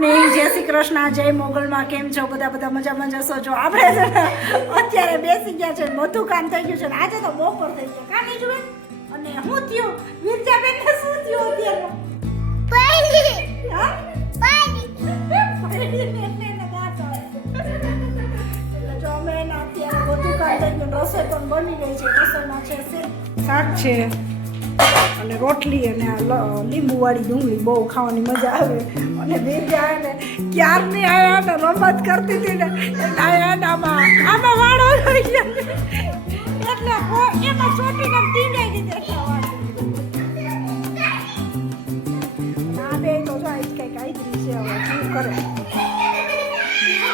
જય શ્રી કૃષ્ણ, જય મોગલમાં. કેમ છો બધા મજામાં જશો? જો આપણે અત્યારે બેસી ગયા છે, બધું કામ થઈ ગયું છે ને આજે તો બપોર થઈ ગયા. કાં નહીં જોવે? અને હું થયું વિદ્યાબેન ને શું થયું અત્યારે? પહેલી હા પહેલી ને એને ગાત આવે. એટલે જો અમે એના અત્યારે બધું કામ થઈ ગયું, રસોઈ પણ બની ગઈ છે. રસોઈમાં છે શાક છે અને રોટલી અને લીંબુવાળી ડુંગળી. બહુ ખાવાની મજા આવે. અને બીજા ને ક્યારની આયા ને રમત કરતી હતી ને આયા આમાં વાળો થઈ ગયા એટલે એમાં ચોટીને ટીંગાઈ દીધી. આ બે તો જો આજ કઈક આઈતરી છે. હવે શું કરે?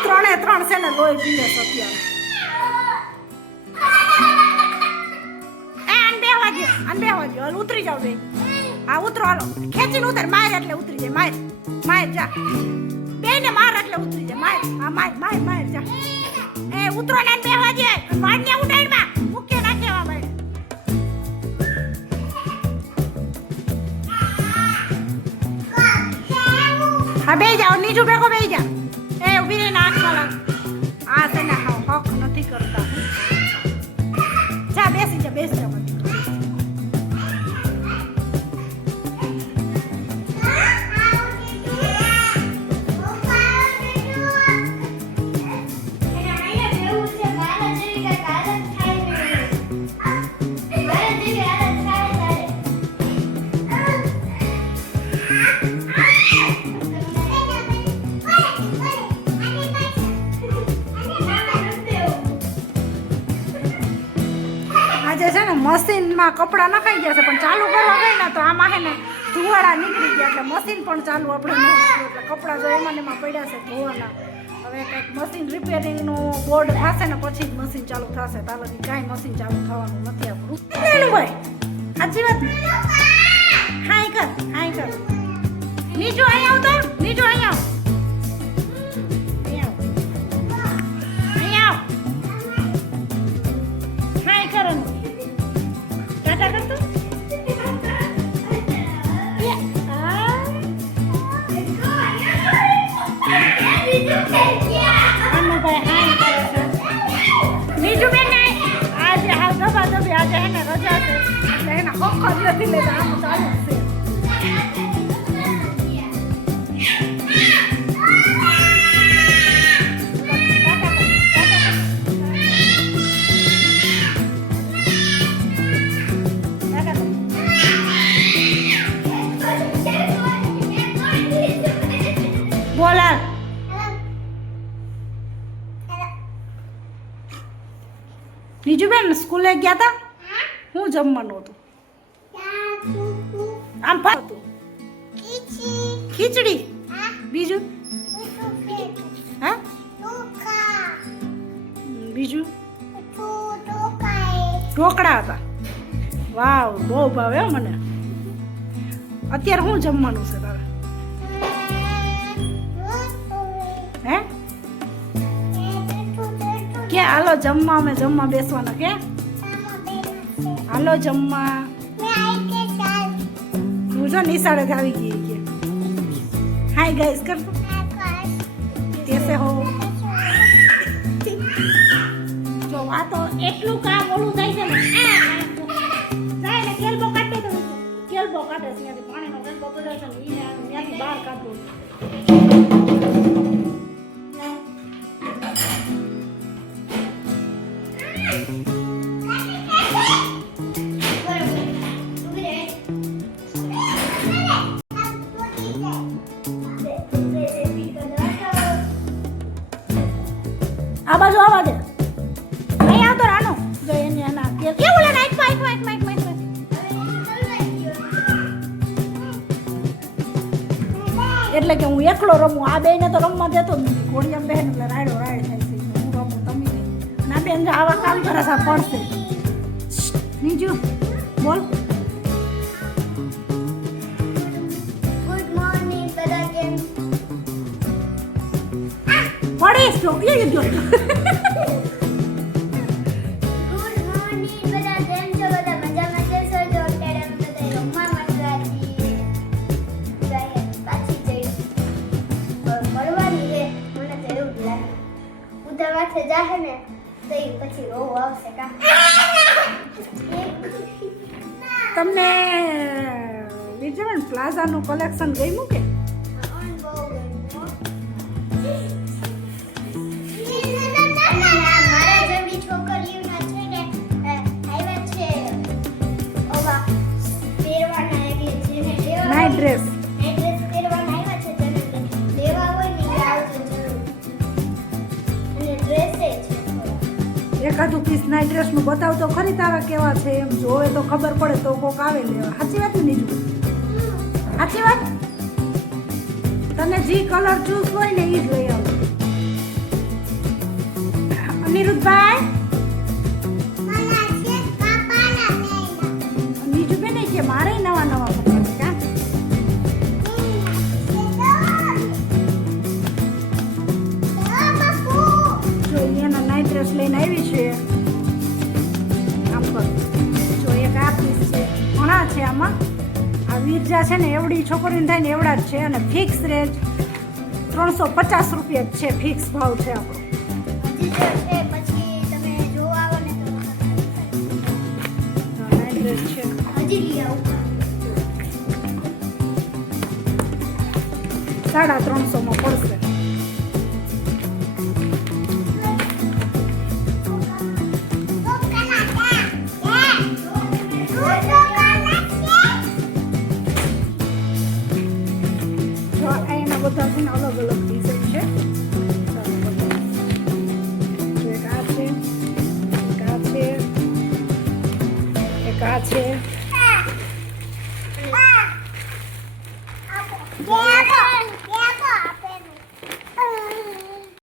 ત્રણે ત્રણ છે ને લોહી પીને અત્યારે. હાલ ઉતરી જાવ બે. હા ઉતરો, હાલો ખેંચીને ઉતર. માર એટલે ઉતરી જાય. માર જા. બે ને માર એટલે ઉતરી જાય. માર હા માર જા. એ ઉતરો ને બેહવા દે. વાડને ઉડાડમાં મૂકે નાખેવા ભાઈ. હા બે જાઓ, નીચું ભેગો બે જા. એ ઉભી રહીને આંખ લાગ. આ તને હક નથી કરતા. જા બેસી જા. આજે છે ને મશીનમાં કપડાં નખાઈ ગયા છે, પણ ચાલુ કરવા ગઈ ને તો આમાં છે ને ધુવાડા નીકળી ગયા. એટલે મશીન પણ ચાલુ આપણે ન કર્યું. એટલે કપડાં જો એમાં પડ્યા છે ધોવાના. હવે કંઈક મશીન રિપેરિંગનું બોર્ડ થશે ને પછી જ મશીન ચાલુ થશે. તાર લગી કાંઈ મશીન ચાલુ થવાનું નથી આપણું. ભાઈ સાચી વાત ને? હાઈ કર નીચું અહીં આવ. તો નીચું અહીં આવ. આજે એને રજા છે એટલે એના હક જ નથી લેતા. આમ ચાલુ છે. બોલા બીજું બેન સ્કૂલે ગયા હતા? હું જમવાનું હતું આમ હતું ખીચડી. બીજું હા બીજું ઢોકળા હતા. વાવ બહુ ભાવે મને. અત્યારે શું જમવાનું છે તારે? હે કે હાલો જમવા, અમે જમવા બેસવાના. કે હાલો જમવા. હું જો નિશાળે આવી ગઈ કે હાય ગાઈસ કર. કેસે હો? જો આ તો એટલું કામ ઓલું થાય છે ને. જાય ને કેલ્બો કાઢે તો કેલ્બો કાઢે છે. ત્યાંથી પાણીનો કેલ્બો પડે છે ને ત્યાંથી બહાર કાઢવો. આ બાજુ આવવા દે. અહીં આવતો રાનો જો એને ના કે ઓલા નાઈક માઈક એટલે કે હું એકલો રમું. આ બેને તો રમવા દેતો જ નથી. ઘોડિયા બહેન એટલે રાયડો રાયડ થાય છે. હું રમું તમે નહીં. અને આ બેન જો આવા કામ કરે છે પડશે. નીચું બોલ. ગુડ મોર્નિંગ બધા. કેમ પડીશ તો કે ગયો. ગુડ મોર્નિંગ બધા. કેમ છો બધા? મજામાં જશો? જો અત્યારે અમે બધા રમવા માંડ્યા છીએ. પાછી જઈશું. બુધા માથે જાહે ને તો ઈ પછી રોવું આવશે કા તમને વિજયન પ્લાઝાનું કલેક્શન ગમ્યું કે મારા જેવી છોકરીઓના છે ને આવ્યા છે ઓવા પહેરવાના એટલે જેને લેવા નાઇટ ડ્રેસ નાઈટ ડ્રેસ પહેરવાના આવ્યા છે જેને લેવા હોય ને એ આવજો જરૂર અને ડ્રેસ છે થોડા. એકાદું પીસ નાઇટ ડ્રેસનું બતાવ તો ખરી તારા કેવા છે એમ જોવે તો ખબર પડે તો કોક આવે લેવા. સાચી વાત ને નીજુ? સાચી વાત. તને જે કલર ચૂઝ હોય ને એ જ લઈ આવો. અનિરુદ્ધભાઈ નીજુ બેન કે મારે નવા નવા કપડાં છે કા? જો એના નાઇટ ડ્રેસ લઈને આવી છે. આમ કર જો એક આ પીસ છે ઘણા છે આમાં. આ વિરજા છે ને એવડી છોકરીને થાય ને એવડા જ છે અને ફિક્સ રેટ 350 રૂપિયા જ છે. ફિક્સ ભાવ છે આપણો. હજી જો છે પછી તમે જોવા આવો ને તો નાઇટ ડ્રેસ છે હજી લઈ આવો 350 માં પડશે. જો આ એના બધા છે ને અલગ અલગ ડિઝાઇન